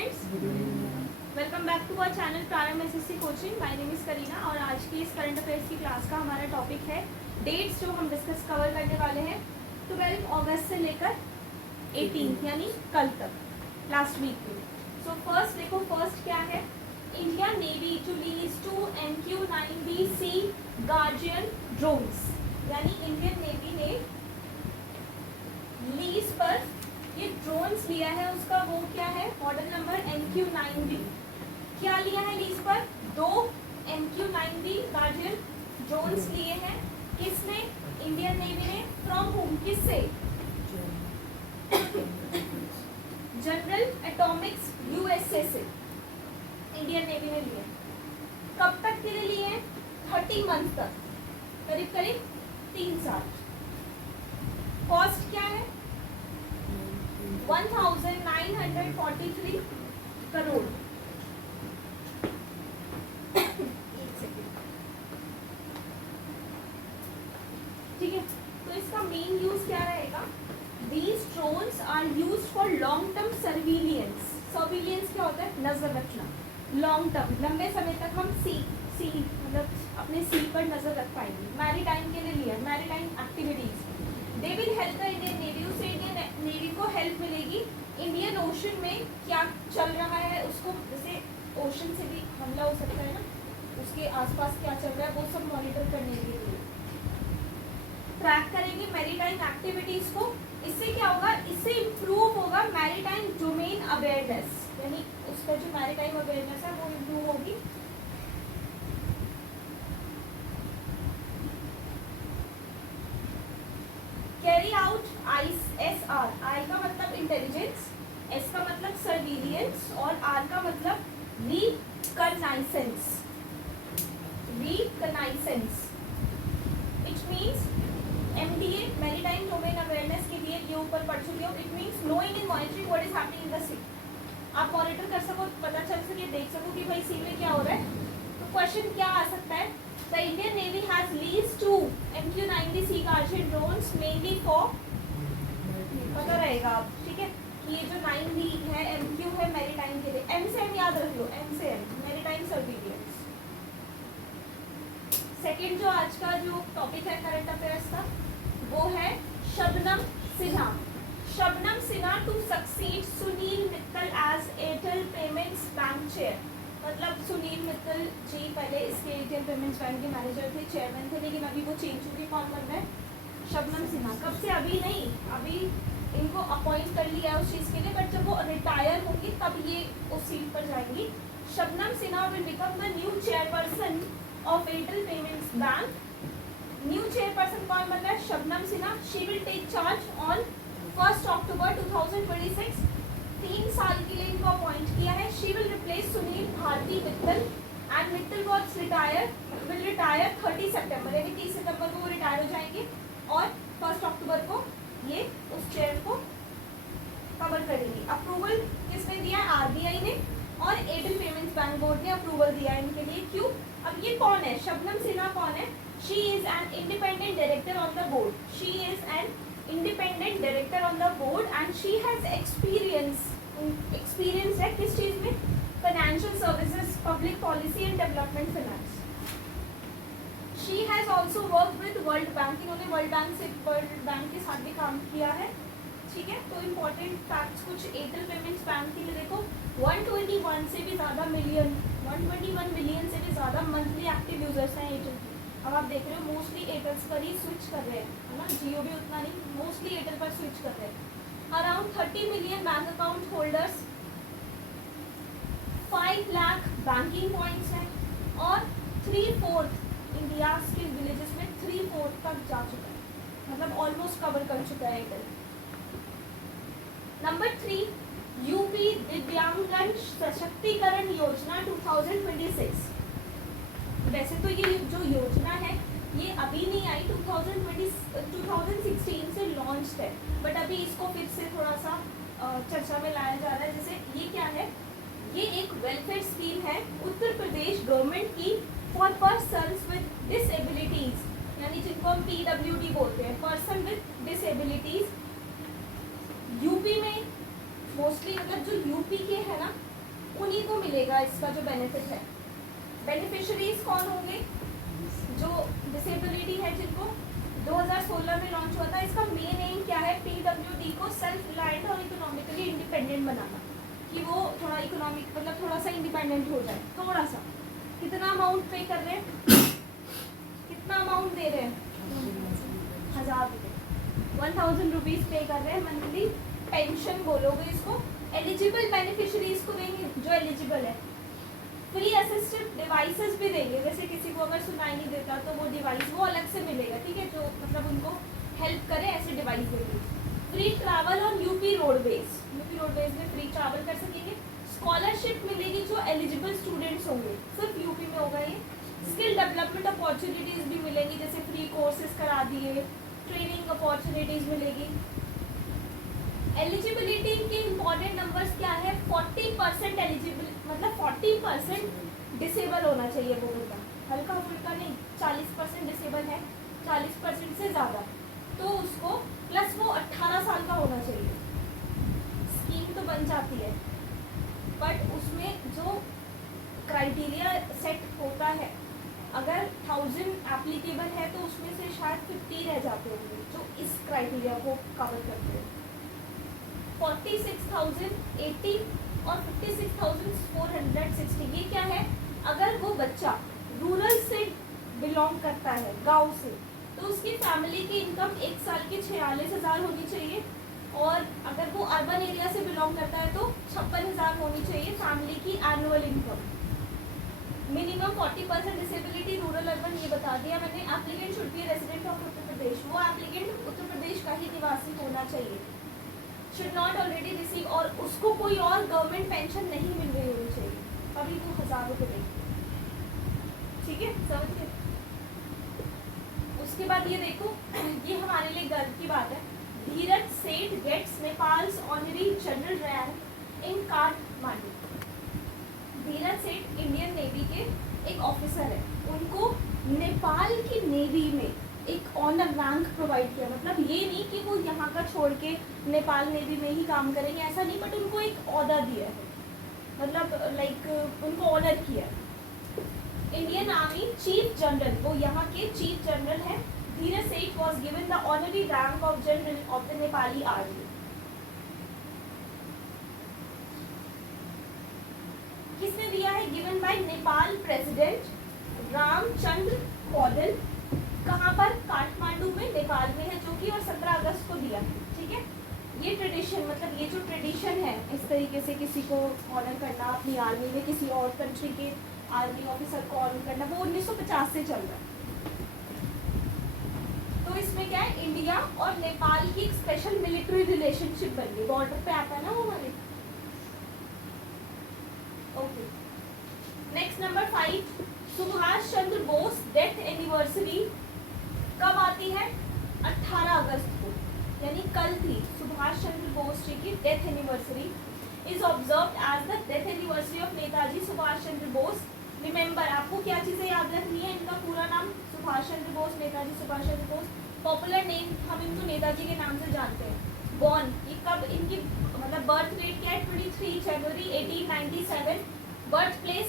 Students, welcome back to our channel Prarambh SSC coaching. My name is Kareena और आज की इस करंट अफेयर्स की क्लास का हमारा टॉपिक है डेट्स जो हम डिस्कस कवर करने वाले हैं 12 अगस्त से लेकर 18 यानी कल तक, लास्ट वीक में। सो फर्स्ट देखो, फर्स्ट क्या है, Indian navy to lease 2 MQ-9B sea guardian drones, यानी इंडियन नेवी ने लीज पर ये ड्रोन्स लिया है, उसका वो क्या है, मॉडल नंबर MQ-9B। क्या लिया है लीज पर? 2 MQ-9B गार्जियन ड्रोन्स लिए हैं। किसने? इंडियन नेवी ने। From home? किससे? जनरल एटॉमिक्स USA से इंडियन नेवी ने लिए। कब तक के लिए लिए हैं? 30 मंथ तक, करीब करीब 3 साल। कॉस्ट क्या है? 1943 करोड़। ठीक है, तो इसका मेन यूज क्या रहेगा? These drones are used for long term surveillance। Surveillance क्या होता है? नजर रखना। लॉन्ग टर्म, लंबे समय तक हम सी मतलब अपने सी पर नजर रख पाएंगे। मैरीटाइम के लिए लिया, maritime activities. They will help the Indian navy, उससे इंडियन नेवी को हेल्प मिलेगी इंडियन ओशन में क्या चल रहा है, उसको जैसे ओशन से भी हमला हो सकता है ना, उसके आसपास क्या चल रहा है वो सब मॉनिटर करने के लिए ट्रैक करेंगे मैरीटाइम एक्टिविटीज को। इससे क्या होगा? इससे इम्प्रूव होगा मैरीटाइम डोमेन अवेयरनेस, यानी उसका जो मैरीटाइम अवेयरनेस है वो इम्प्रूव होगी। कैरी आउट ISR, I का मतलब इंटेलिजेंस, S का मतलब सर्विलियंस और R का मतलब recognisance. It means MDA maritime domain awareness के लिए ये ऊपर पढ़ चुके हो। It means knowing and monitoring what is happening in the sea. आप मॉनिटर कर सको, पता चल सके, देख सको कि भाई सी में क्या हो रहा है। तो क्वेश्चन क्या आ सकता है? The Indian navy has lease 2 MQ-9B sea guardian drones mainly for, पता रहेगा आप, ठीक है, कि ये जो 9B है MQ है मैरीटाइम के लिए। M से M याद रख लो, M से M मैरीटाइम सर्विलियंस। सेकेंड जो आज का जो टॉपिक है करंट अफेयर्स का वो है Shabnam Sinha. Shabnam Sinha to succeed Sunil Mittal as Airtel payments bank chair. मतलब सुनील मित्तल जी पहले इसके एयरटेल पेमेंट्स बैंक के मैनेजर थे, चेयरमैन थे, लेकिन अभी वो चेंज हो गए। कौन बन रहा है? शबनम सिन्हा। कब से? अभी नहीं, अभी इनको अपॉइंट कर लिया उस चीज़ के लिए, बट जब वो रिटायर होंगी तब ये उस सीट पर जाएंगी। Shabnam Sinha will become the new chairperson of Airtel payments bank. New chairperson कौन बन रहा है? Shabnam Sinha. She will take charge on 1 October 2026। 3 साल के लिए इनको अपॉइंट किया है। She will replace Sunil Bharti Mittal and Mittal will retire 30 September, यानी 30 सितंबर को वो रिटायर हो जाएंगे और 1 अक्टूबर को ये उस चेयर को कवर करेंगी। अप्रूवल किसने दिया? RBI ने और एयरटेल पेमेंट्स बैंक बोर्ड ने अप्रूवल दिया इनके लिए। क्यों? अब ये कौन है? शबनम सिन्हा कौन है? She is an independent director on the board. She is an independent director on the board and she has experience है किस चीज में? Financial services, public policy and development finance. She has also work with world bank. इन्होंने world bank के साथ भी काम किया है, ठीक है। तो इम्पोर्टेंट फैक्ट्स कुछ एयरटेल पेमेंट्स बैंक के लिए देखो, 121 से भी ज़्यादा मिलियन, 121 मिलियन से भी ज़्यादा मंथली एक्टिव यूजर्स हैं एयरटेल। अब आप देख रहे हो मोस्टली एयरटेल्स पर ही स्विच कर रहे हैं, है ना, जियो भी उतना नहीं, मोस्टली एयरटेल पर स्विच कर रहे हैं। Around 30 million bank account holders, 5 lakh banking points हैं और 3/4 इंडिया के विलेजेस में 3/4 तक जा चुका है, मतलब ऑलमोस्ट कवर कर चुका है एयरटेल। नंबर 3, यूपी दिव्यांगजन सशक्तिकरण योजना 2026। वैसे तो ये जो योजना है ये अभी नहीं आई, 2016 से लॉन्च है, बट अभी इसको फिर से थोड़ा सा चर्चा में लाया जा रहा है। जैसे ये क्या है? ये एक वेलफेयर स्कीम है उत्तर प्रदेश गवर्नमेंट की फॉर पर्सन्स विद डिसेबिलिटीज, यानी जिनको हम PWD बोलते हैं, पर्सन विद डिसेबिलिटीज। यूपी में मोस्टली मतलब जो यूपी के है ना, उन्हीं को मिलेगा इसका जो बेनिफिट है। बेनिफिशरीज कौन होंगे? जो डिसेबिलिटी है जिनको 2016 में लॉन्च हुआ था। इसका मेन एम क्या है? PWD को सेल्फ रिलायंट और इकोनॉमिकली इंडिपेंडेंट बनाना, कि वो थोड़ा इकोनॉमिक मतलब थोड़ा सा इंडिपेंडेंट हो जाए, थोड़ा सा। कितना अमाउंट पे कर रहे हैं? कितना अमाउंट दे रहे हैं? 1000 रुपये, 1000 रुपीज़ पे कर रहे हैं मंथली। पेंशन बोलोगे इसको। एलिजिबल बेनिफिशरीज को देंगे जो एलिजिबल है। फ्री असिस्टिव डिवाइसेस भी देंगे, जैसे किसी को अगर सुनाई नहीं देता तो वो डिवाइस वो अलग से मिलेगा, ठीक है, जो मतलब उनको हेल्प करे, ऐसे डिवाइस देंगे। Free travel on UP roadways, UP roadways में फ्री ट्रैवल कर सकेंगे। स्कॉलरशिप मिलेगी जो एलिजिबल स्टूडेंट्स होंगे, सिर्फ यूपी में होगा ये। स्किल डेवलपमेंट अपॉर्चुनिटीज़ भी मिलेंगी, जैसे फ्री कोर्सेज करा दिए, ट्रेनिंग अपॉर्चुनिटीज़ मिलेगी। एलिजिबिलिटी के इंपॉर्टेंट नंबर्स क्या है? 40% एलिजिबल, मतलब 40% डिसेबल होना चाहिए वो बंदा, हल्का फुल्का नहीं। 40% डिसेबल है, 40% से ज़्यादा, तो उसको प्लस वो 18 साल का होना चाहिए। स्कीम तो बन जाती है, बट उसमें जो क्राइटेरिया सेट होता है, अगर 1000 एप्लीकेबल है तो उसमें से शायद 50 रह जाते होंगे जो इस क्राइटेरिया को कवर करते हैं। 46,080 और 56,460, ये क्या है? अगर वो बच्चा रूरल से बिलोंग करता है, गांव से, तो उसकी फैमिली की इनकम एक साल की 46,000 होनी चाहिए। और अगर वो अर्बन एरिया से बिलोंग करता है तो 56,000 होनी चाहिए फैमिली की annual income. Minimum 40% disability, rural urban ये बता दिया मैंने। Applicant should be resident of Uttar Pradesh, वो एप्लीकेंट उत्तर प्रदेश का ही निवासी होना चाहिए। शुड नॉट ऑलरेडी रिसीव, और उसको कोई और गवर्नमेंट पेंशन नहीं मिल रही होनी चाहिए, अभी वो 1000 रुपये देगी, ठीक है, समझ गए। उसके बाद ये देखो, ये हमारे लिए गर्व की बात है। Dheeraj Seth gets Nepal's honorary general rank in Kathmandu. Dheeraj Seth Indian navy के एक ऑफिसर है, उनको नेपाल की नेवी में एक ऑनर रैंक प्रोवाइड किया। मतलब ये नहीं कि वो यहाँ का छोड़ के नेपाल नेवी में ही काम करेंगे, ऐसा नहीं, बट उनको एक ऑर्डा दिया है, मतलब लाइक उनको ऑनर किया। इंडियन आर्मी चीफ जनरल, वो यहाँ के चीफ जनरल हैं। Dhiraj Seth was given the honorary rank of general of the Nepali army. किसने दिया है? Given by Nepal president Ramchandra Paudel. कहाँ पर? काठमांडू में, नेपाल में है जो कि, और 17 अगस्त को दिया, ठीक है। ये ट्रेडिशन, मतलब ये जो ट्रेडिशन है इस तरीके से किसी को ऑनर करना अपनी आर्मी में, किसी और कंट्री के आर्मी ऑफिसर को ऑनर करना, वो 1950 से चल रहा है। तो इसमें क्या है? इंडिया और नेपाल की एक स्पेशल मिलिट्री रिलेशनशिप बन गई, बॉर्डर पे आता है ना वो हमारे। Okay, next number 5, Subhash Chandra Bose death anniversary कब आती है? 18 अगस्त को, यानी कल थी सुभाष चंद्र बोस जी की death anniversary. Is observed as the death anniversary of Netaji Subhash Chandra Bose. Remember, आपको क्या चीज़ें याद रखनी है? इनका पूरा नाम सुभाष चंद्र बोस, नेताजी सुभाष चंद्र बोस। पॉपुलर नेम, हम इनको नेताजी के नाम से जानते हैं। बॉर्न, ये कब इनकी मतलब बर्थ डेट क्या है? 23 जनवरी 1897। बर्थ प्लेस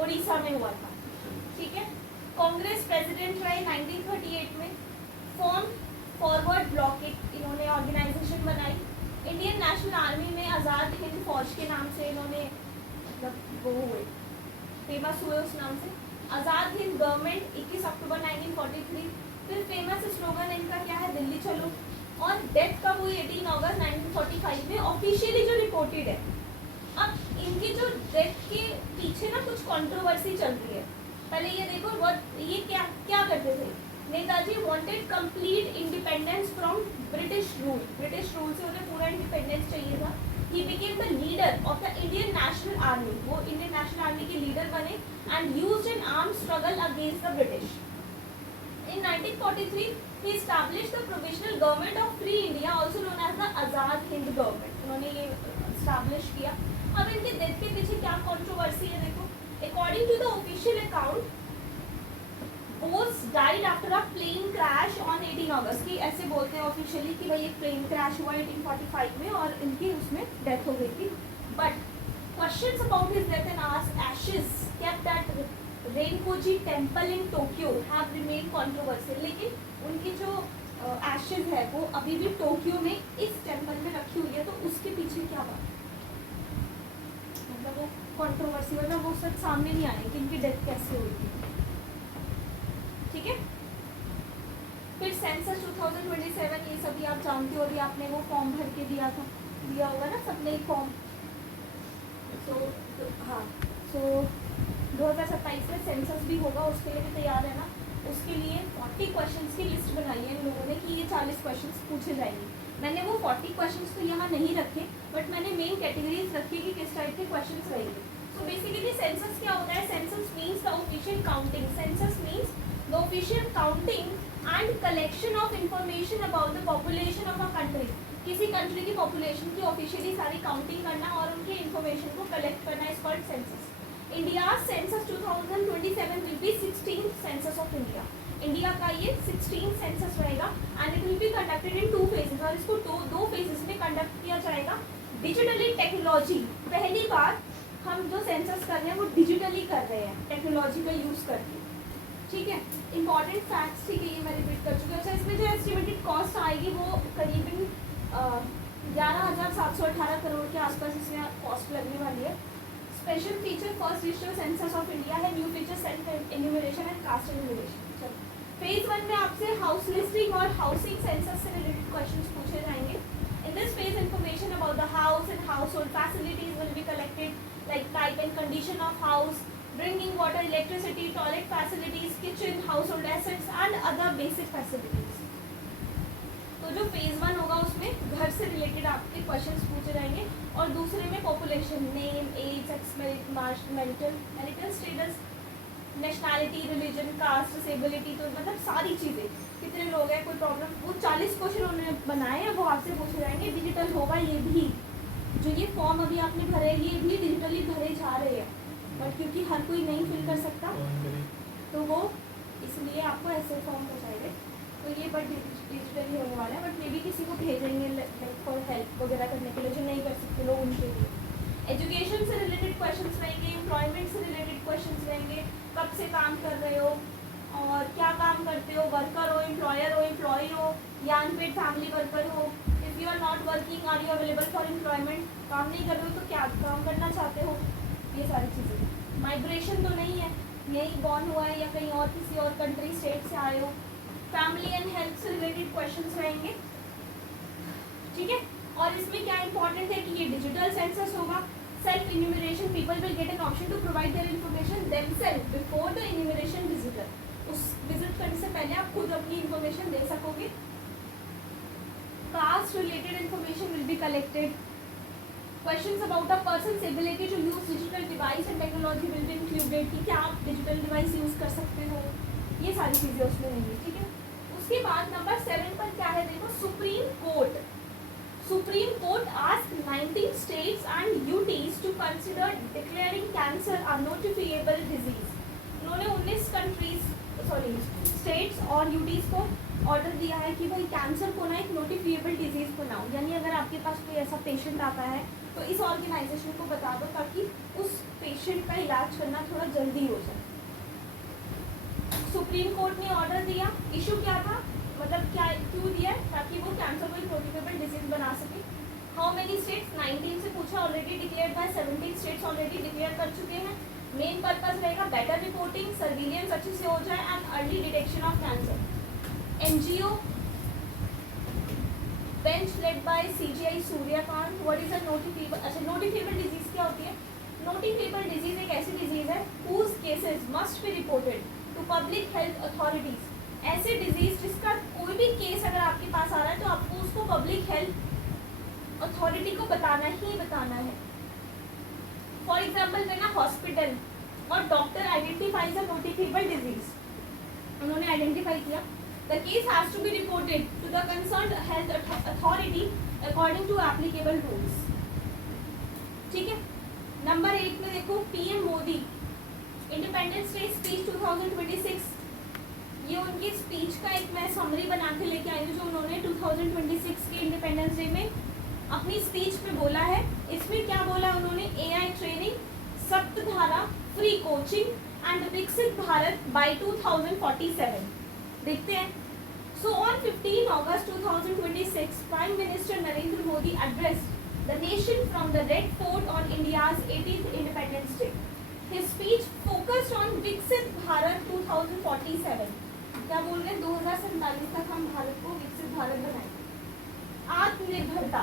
उड़ीसा में हुआ था, ठीक है। कांग्रेस प्रेसिडेंट रहे 1938 में। फॉर्म फॉरवर्ड ब्लॉक, इन्होंने ऑर्गेनाइजेशन बनाई। इंडियन नेशनल आर्मी में आज़ाद हिंद फौज के नाम से इन्होंने मतलब वो हुए, फेमस हुए उस नाम से। आज़ाद हिंद गवर्नमेंट 21 अक्टूबर 1943। फिर फेमस स्लोगन इनका क्या है? दिल्ली चलो। और डेथ कब हुई? 18 अगस्त 1945 में, ऑफिशियली जो रिपोर्टेड है। अब इनकी जो डेथ के पीछे ना कुछ कंट्रोवर्सी चल रही है। पहले ये देखो, ये क्या क्या करते थे? Netaji wanted complete independence from British rule. British rule से उन्हें पूरा इंडिपेंडेंस चाहिए था। He became the leader of the Indian national army, वो इंडियन नेशनल आर्मी के लीडर बने and used in arm struggle against the British. In 1943, he established the provisional government of free India, also known as the Azad Hind government. उन्होंने ये establish किया। अब इनके death के पीछे क्या कंट्रोवर्सी है देखो। According to the official account, Bose died after a plane crash on 18 अगस्त की, ऐसे बोलते हैं ऑफिशियली कि भाई एक प्लेन क्रैश हुआ 1845 में और इनकी उसमें डेथ हो गई थी। But Questions about his death and ashes kept at Renkoji temple in Tokyo have remained controversial. लेकिन उनकी जो एशेज है वो अभी भी टोक्यो में इस टेम्पल में रखी हुई है, तो उसके पीछे क्या बात, मतलब वो कंट्रोवर्सी, वरना वो सब सामने नहीं आने कि इनकी डेथ कैसे हुई थी. ठीक है. फिर सेंसस 2027, ये सभी आप जानते हो, अभी आपने वो फॉर्म भर के दिया होगा ना सबने एक फॉर्म. हाँ, सो 2027 में सेंसस भी होगा, उसके लिए भी तैयार है ना. उसके लिए 40 क्वेश्चंस की लिस्ट बनाई है इन लोगों ने कि ये 40 क्वेश्चंस पूछे जाएंगे. मैंने वो 40 क्वेश्चंस तो यहाँ नहीं रखे, बट मैंने मेन कैटेगरीज रखी कि किस टाइप के क्वेश्चंस रहेंगे. सो बेसिकली सेंसस क्या होता है? Census means the official counting. Census means the official counting and collection of information about the population of a country. किसी कंट्री की पॉपुलेशन की ऑफिशियली सारी काउंटिंग करना और उनकी इन्फॉर्मेशन को कलेक्ट करना is called census. India's census 2027 will be 16th census of India. India का ये 16th सेंसस रहेगा and it will be conducted in 2 phases. और इसको दो phases में कंडक्ट किया जाएगा. डिजिटली टेक्नोलॉजी, पहली बार हम जो सेंसस कर रहे हैं वो डिजिटली कर रहे हैं, टेक्नोलॉजी का यूज़ करके. ठीक है. इंपॉर्टेंट फैक्ट्स, ठीक है, ये मैं रिपीट कर चुकी हूँ. अच्छा, इसमें जो एस्टिमेटेड कॉस्ट आएगी वो करीबन 11,718 करोड़ के आसपास इसमें कॉस्ट लगने वाली है. Special feature first digital census of India है. New feature self enumeration and caste enumeration. Phase 1 में आपसे हाउस लिस्टिंग और हाउसिंग सेंसस से रिलेटेड क्वेश्चंस पूछे जाएंगे. In this phase information about the house and household facilities will be collected, like type and condition of house, drinking water, electricity, toilet facilities, kitchen, household assets and other basic facilities. तो जो phase 1 होगा उसमें घर से related आपके questions पूछे जाएंगे, और दूसरे में population, name, age, sex, marital status, nationality, religion, caste, disability, तो मतलब सारी चीज़ें, कितने लोग हैं, कोई प्रॉब्लम, वो 40 क्वेश्चन उन्होंने बनाए हैं, वो आपसे पूछे जाएंगे. डिजिटल होगा ये भी. जो ये फॉर्म अभी आपने भरे ये भी डिजिटली भरे जा रहे हैं, बट क्योंकि हर कोई नहीं फिल कर सकता तो वो इसलिए आपको ऐसे फॉर्म पहुँचाएंगे. तो ये बट डिजिटली होने वाला है, बट मे भी किसी को भेजेंगे लाइक फॉर हेल्प वगैरह करने के लिए, जो नहीं कर सकते लोग उनके लिए. एजुकेशन से रिलेटेड क्वेश्चंस रहेंगे, एम्प्लॉयमेंट से रिलेटेड क्वेश्चंस रहेंगे, कब से काम कर रहे हो और क्या काम करते हो, वर्कर हो, एम्प्लॉयर हो, एम्प्लॉय हो, या अनपेड फैमिली वर्कर हो. If you are not working, are you available for employment, काम नहीं कर रहे हो तो क्या काम करना चाहते हो, ये सारी चीज़ें. माइग्रेशन तो नहीं है, यहीं बॉर्न हुआ है या कहीं और किसी और कंट्री स्टेट से आए हो. फैमिली एंड हेल्थ से रिलेटेड क्वेश्चंस रहेंगे. ठीक है. और इसमें क्या इंपॉर्टेंट है कि ये डिजिटल सेंसस होगा. Self enumeration, people will get an option to provide their information themselves before the enumeration visitor. उस विजिट करने से पहले आप खुद अपनी इन्फॉर्मेशन दे सकोगे. Caste related information will be collected. Questions about a person's ability to use digital device and technology will be included, कि क्या आप डिजिटल डिवाइस यूज़ कर सकते हो, ये सारी चीज़ें उसमें रहेंगी. ठीक है. उसके बाद नंबर 7 पर क्या है देखो, Supreme Court. Supreme Court ask 19 states and UTs to consider declaring cancer a notifiable disease. उन्होंने 19 स्टेट्स और यूटीज को ऑर्डर दिया है कि भाई कैंसर को ना एक नोटिफिएबल डिजीज बनाओ. यानी अगर आपके पास कोई ऐसा पेशेंट आता है तो इस ऑर्गेनाइजेशन को बता दो ताकि उस पेशेंट का इलाज करना थोड़ा जल्दी हो जाए. सुप्रीम कोर्ट ने ऑर्डर दिया. इशू क्या था, मतलब क्या क्यों दिया, ताकि वो कैंसर को एक नोटिफिएबल डिजीज बना सके. हाउ मेनी स्टेट्स, 19 से पूछा. Already declared by 17 states already declare कर चुके हैं. मेन पर्पस रहेगा बेटर रिपोर्टिंग, सर्विलियंस अच्छे से हो जाए and early detection of cancer. NGO bench led by CJI Suryakant. What is a notifiable, अच्छा नोटिफिएबल डिजीज क्या होती है? नोटिफिएबल डिजीज एक ऐसी डिजीज है whose cases must be reported to public health authorities. ऐसे डिजीज जिसका कोई भी केस अगर आपके पास आ रहा है तो आपको उसको पब्लिक हेल्थ अथॉरिटी को बताना ही बताना है. For example when a hospital और doctor identifies a notifiable disease, उन्होंने आइडेंटिफाई किया, the case has to be reported to the concerned health authority according to applicable rules. ठीक है. नंबर 8 में देखो, PM Modi Independence Day speech 2026. ये उनकी speech का एक मैं समरी बना के लेके आई हूँ जो उन्होंने 2026 के इंडिपेंडेंस डे में अपनी स्पीच में बोला है। इसमें क्या बोला उन्होंने, AI training, Saptadhara, free coaching and Viksit Bharat bye 2047। देखते हैं। So on 15 August 2026, Prime Minister Narendra Modi addressed the nation from the Red Fort on India's 18th Independence Day. His speech focused on Viksit Bharat 2047. क्या बोल रहे हैं, 2047 तक हम भारत को विकसित भारत बनाएंगे। आत्मनिर्भरता,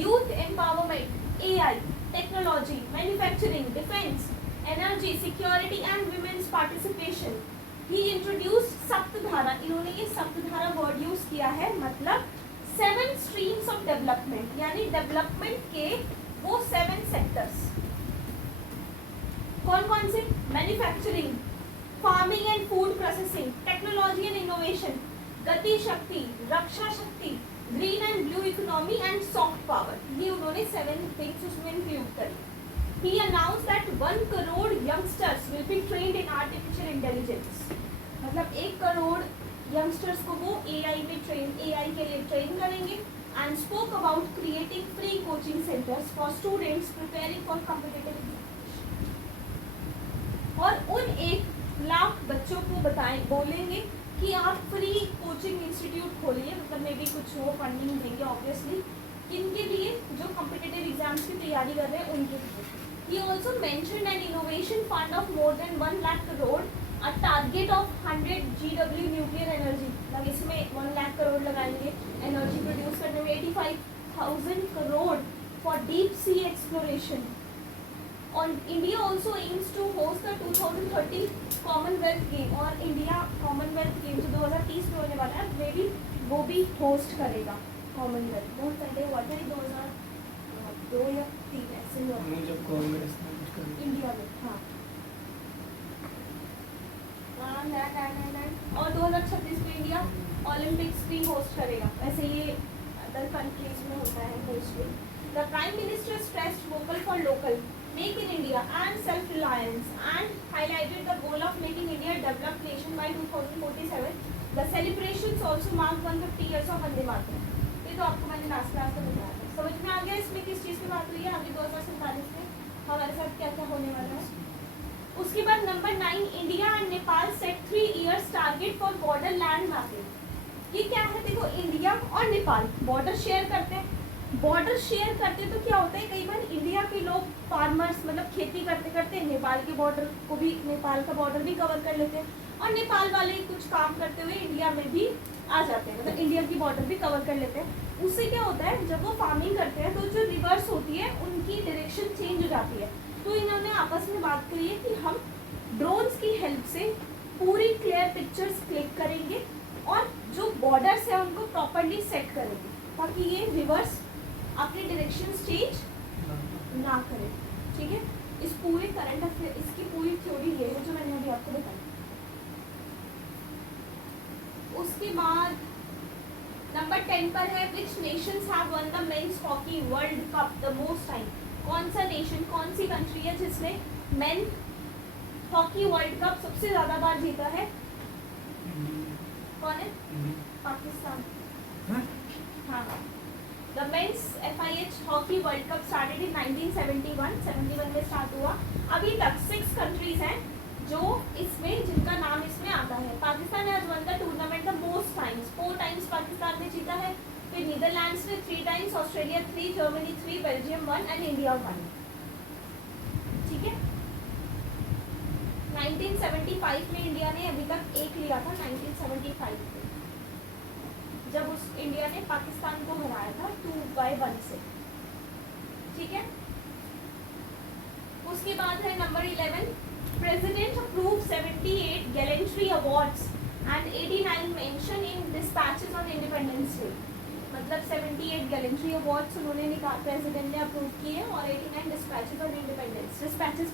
youth empowerment, AI, technology, manufacturing, defence, energy, security and women's participation. He introduced Saptadhara, इन्होंने ये सप्तधारा वर्ड यूज किया है, मतलब 7 स्ट्रीम्स ऑफ डेवलपमेंट, यानी डेवलपमेंट के वो 7 सेक्टर्स। कौन कौन से, manufacturing, farming and food processing, technology and innovation, Gati Shakti, Raksha Shakti, green and blue economy and soft power. ये उन्होंने 7 थिंग्स उसमें इंक्लूड करी। He announced that 1 crore youngsters will be trained in artificial intelligence. मतलब 1 करोड़ यंगस्टर्स को वो AI के लिए ट्रेन करेंगे। And spoke about creating free coaching centers for students preparing for competitive examination. और उन 1 लाख बच्चों को बोलेंगे कि आप फ्री कोचिंग इंस्टीट्यूट खोलिए, मतलब मे भी कुछ वो फंडिंग देंगे ऑब्वियसली, किनके लिए, जो कॉम्पिटिटिव एग्जाम्स की तैयारी कर रहे हैं उनके लिए। He also mentioned an innovation fund of more than 1 lakh crore, a target of 100 GW nuclear energy. मतलब इसमें 1 लाख करोड़ लगाएंगे एनर्जी प्रोड्यूस करने में, 85,000 crore for deep sea exploration. On India also aims to host the 2030 Commonwealth Game, और India Commonwealth game जो 2030 में होने वाला है, वे भी वो भी होस्ट करेगा कॉमनवेल्थ। बहुत पहले हुआ था 2002 या 3 ऐसे हुआ इंडिया में। हाँ, और 2026 में इंडिया ओलंपिक्स भी होस्ट करेगा। वैसे ये अदर कंट्रीज में होता है host. The prime minister stressed vocal for local, make in India and self reliance, and highlighted the goal of making India developed nation by 2047। The celebrations also mark 150 years of Vande Mataram. ये तो आपको मैंने last class में बताया था। समझ में आ गया इसमें किस चीज़ की बात हुई है आगे 2047 में हमारे साथ क्या क्या होने वाला है। उसके बाद number 9, India and Nepal set 3 years target for border land mapping. ये क्या है, देखो इंडिया और नेपाल बॉर्डर शेयर करते हैं। बॉर्डर शेयर करते तो क्या होता है, कई बार इंडिया के लोग फार्मर्स मतलब खेती करते करते नेपाल के बॉर्डर को भी, नेपाल का बॉर्डर भी कवर कर लेते हैं, और नेपाल वाले कुछ काम करते हुए इंडिया में भी आ जाते हैं, मतलब इंडिया की बॉर्डर भी कवर कर लेते हैं। उससे क्या होता है, जब वो फार्मिंग करते हैं तो जो रिवर्स होती है उनकी डायरेक्शन चेंज हो जाती है। तो इन्होंने आपस में बात करी है कि हम ड्रोन्स की हेल्प से पूरी क्लियर पिक्चर्स क्लिक करेंगे और जो बॉर्डर्स है उनको प्रॉपरली सेट करेंगे ताकि ये रिवर्स अपनी डायरेक्शन चेंज ना करें। ठीक है, इस पूरे करंट अफेयर, इसकी पूरी थ्योरी ये है जो मैंने अभी आपको बताई। उसके बाद नंबर 10 पर है, which nations have won the men's hockey world cup the most time. कौन सा नेशन, कौन सी कंट्री है जिसने मेन हॉकी वर्ल्ड कप सबसे ज्यादा बार जीता है? कौन है? पाकिस्तान। हाँ, the men's FIH hockey world Cup started in 1971 में स्टार्ट हुआ। अभी तक 6 कंट्रीज हैं जो इसमें, जिनका नाम इसमें आता है। Pakistan has one the tournament the most times, 4 times Pakistan ने जीता है। फिर नीदरलैंड्स ने 3 times, Australia 3, Germany 3, Belgium 1 and India 1। ठीक है, 1975 में इंडिया ने अभी तक 1 लिया था, 1975 में जब उस इंडिया ने पाकिस्तान को हराया था 2-1 से। ठीक है, उसके बाद है number 11, president approve 78 gallantry awards and 89 mention in dispatches on independence day. मतलब 78 गैलेंट्री अवार्ड्स उन्होंने निकाल, प्रेसिडेंट ने अप्रूव किए और 89 डिस्पैचेस ऑन इंडिपेंडेंस। डिस्पैचेस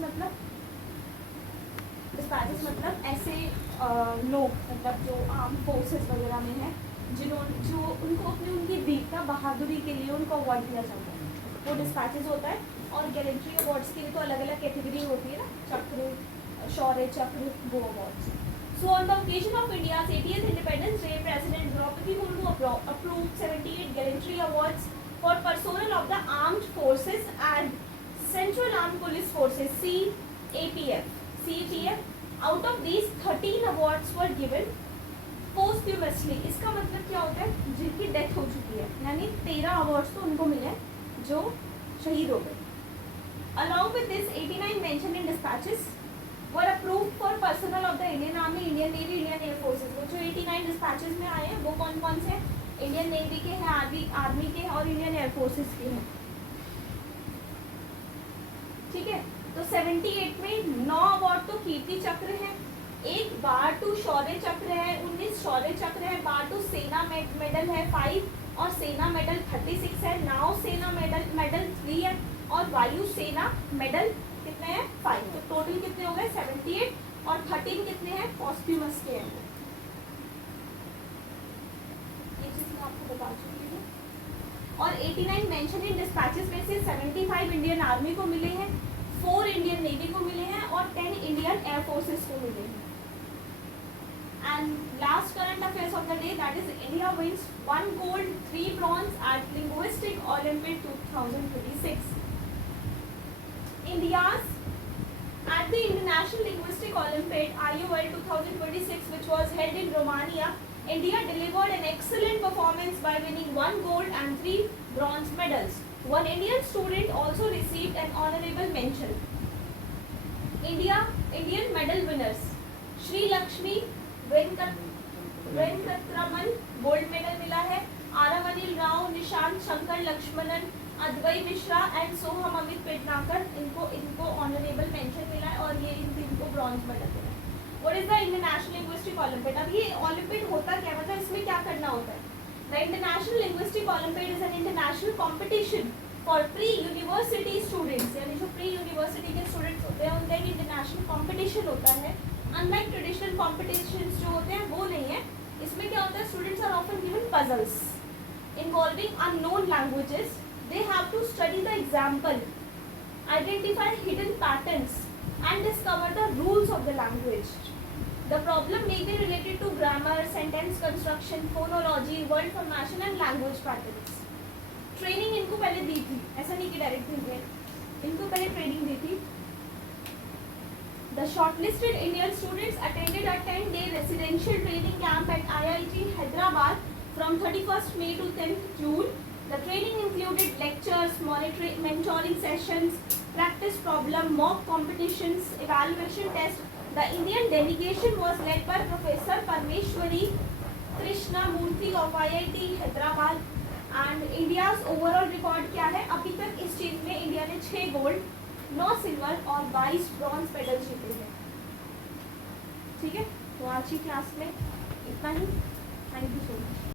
मतलब ऐसे लोग, मतलब जो आर्म फोर्सेस वगैरह में हैं, जिन्होंने जो उनको अपनी उनकी वीरता बहादुरी के लिए उनको अवार्ड दिया जाता है, वो डिस्पैचेस होता है। और गैलेंट्री अवार्ड्स के लिए तो अलग अलग कैटेगरी होती है ना, चक्र, शौर्य चक्र, वो awards. So on the occasion of India's 80th Independence Day, President Draupadi Murmu approved 78 gallantry awards for personnel of the armed forces and Central Armed Police Forces CAPF. Out of these 13 awards were given posthumously. इसका मतलब क्या होता है? जिनकी death हो चुकी है, यानी 13 अवार्ड्स तो उनको मिले जो शहीद हो गए. Along with this, 89 mentioned in dispatches were approved for personnel of the Indian Army, Indian Navy, Indian Air Forces. वो जो 89 dispatches में आए हैं वो कौन कौन से? इंडियन नेवी के हैं, आर्मी के हैं और इंडियन एयर फोर्सेस के हैं. ठीक है, तो 78 में 9 अवार्ड तो कीर्ति चक्र है, एक बार टू शौर्य चक्र है, 19 शौर्य चक्र है, बार टू सेना मेडल है 5 और सेना मेडल 36 है, नाव सेना मेडल 3 है और वायु सेना मेडल कितने हैं? 5. तो टोटल कितने हो गए? 78 और 13 कितने हैं? पॉस्ट्यूमस के हैं. ये चीज मैं आपको बता चुकी हूँ. और 89 मेंशन इन डिस्पैचेस में से 75 इंडियन आर्मी को मिले हैं, 4 इंडियन नेवी को मिले हैं और 10 इंडियन एयर फोर्सेस को मिले हैं. And last current affairs of the day, that is India wins 1 gold, 3 bronze at Linguistic Olympiad 2026. India's at the International Linguistic Olympiad IOL 2026, which was held in Romania, India delivered an excellent performance by winning 1 gold and 3 bronze medals. One Indian student also received an honorable mention. Indian medal winners: Sri Lakshmi Venkataraman gold medal मिला है, Aarav Anil Rao, Nishant Shankar Lakshmanan, Advait Mishra and सोहम अमित पेटनाकर, इनको honourable mention मिला है और ये इनको bronze medal मिला है. What is the international linguistic olympiad? अब ये ओलंपियाड होता क्या, मतलब इसमें क्या करना होता है? The international linguistic olympiad is an international competition for pre university students, यानी जो प्री यूनिवर्सिटी के स्टूडेंट्स होते हैं उनका एक इंटरनेशनल कॉम्पिटिशन होता है. अनलाइक ट्रेडिशनल कॉम्पिटिशन्स जो होते हैं वो नहीं है. इसमें क्या होता है? Students are often given puzzles involving unknown languages. They have to study the example, identify hidden patterns and discover the rules of the language. The problem may be related to grammar, sentence construction, phonology, word formation and language patterns. Training इनको पहले दी थी, ऐसा नहीं कि direct दी है, इनको पहले training दी थी. The shortlisted Indian students attended a 10-day residential training camp at IIT Hyderabad from 31st May to 10th June. The training included lectures, mentoring sessions, practice problem, mock competitions, evaluation tests. The Indian delegation was led by Professor Parmeshwari Krishnamurthy of IIT Hyderabad. And India's overall record क्या है? अभी तक इस चीज में India ने 6 gold, 9 silver और 22 bronze medal जीते हैं. ठीक है, तो आज की क्लास में इतना ही. Thank you so much.